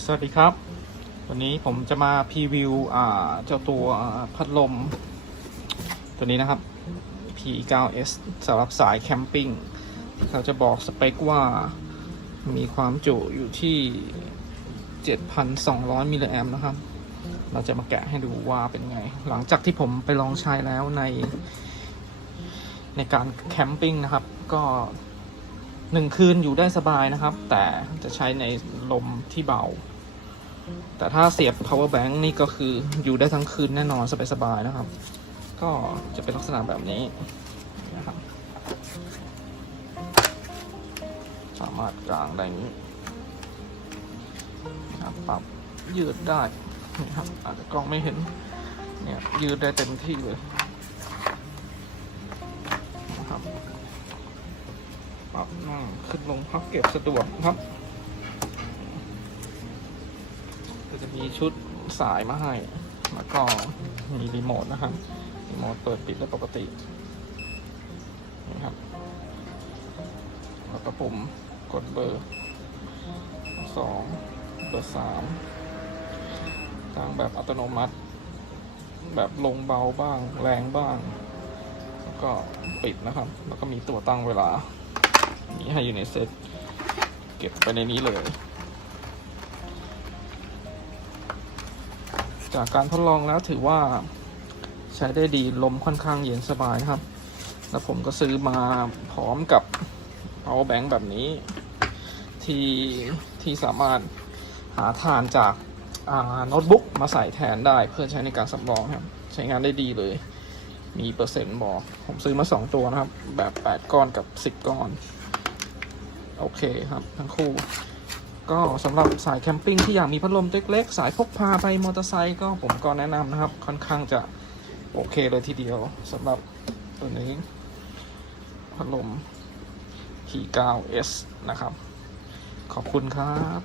สวัสดีครับ วันนี้ผมจะมาพรีวิวเจ้าตัวพัดลม ตัวนี้นะครับ P9S สำหรับสายแคมปิ้งเขาจะบอกสเปคว่ามีความจุอยู่ที่ 7,200 มิลลิแอมป์นะครับ เราจะมาแกะให้ดูว่าเป็นไง หลังจากที่ผมไปลองใช้แล้วใน ในการแคมปิ้งนะครับ ก็ หนึ่งคืนอยู่ได้สบายนะครับ แต่จะใช้ในลมที่เบา แต่ถ้าเสียบ power bank นี่ก็คืออยู่ได้ทั้งคืนแน่นอนสบายๆนะครับ ก็จะเป็นลักษณะแบบนี้นะครับ สามารถกางได้นี้นะครับปรับยืดได้นี่ครับอาจจะกล้องไม่เห็นเนี่ยยืดได้เต็มที่เลย ขึ้นลงพับเก็บสะดวกครับ ก็จะมีชุดสายมาให้แล้วก็มีรีโมทนะครับรีโมทเปิดปิดได้ปกตินี่ครับแล้วก็ปุ่มกดเบอร์สองเบอร์สามกลางแบบอัตโนมัติ แบบลงเบาบ้างแรงบ้าง แล้วก็ปิดนะครับ แล้วก็มีตัวตั้งเวลา นี้ให้อยู่ในเซตเก็บไปในนี้เลย จากการทดลองแล้วถือว่าใช้ได้ดีลมค่อนข้างเย็นสบายนะครับ แล้วผมก็ซื้อมาพร้อมกับ power bank แบบนี้ ที่ที่สามารถหาทานจากโน้ตบุ๊กมาใส่แทนได้เพื่อใช้ในการสำรองครับ ใช้งานได้ดีเลย มีเปอร์เซ็นต์บอก ผมซื้อมา 2 ตัวนะครับ แบบ 8 ก้อนกับ 10 ก้อน โอเคครับทั้งคู่ ก็สำหรับสายแคมปิ้งที่อยากมีพัดลมเล็กๆ สายพกพาไปมอเตอร์ไซค์ก็ผมก็แนะนำนะครับ ค่อนข้างจะโอเคเลยทีเดียวสำหรับตัวนี้ พัดลม P9S นะครับ ขอบคุณครับ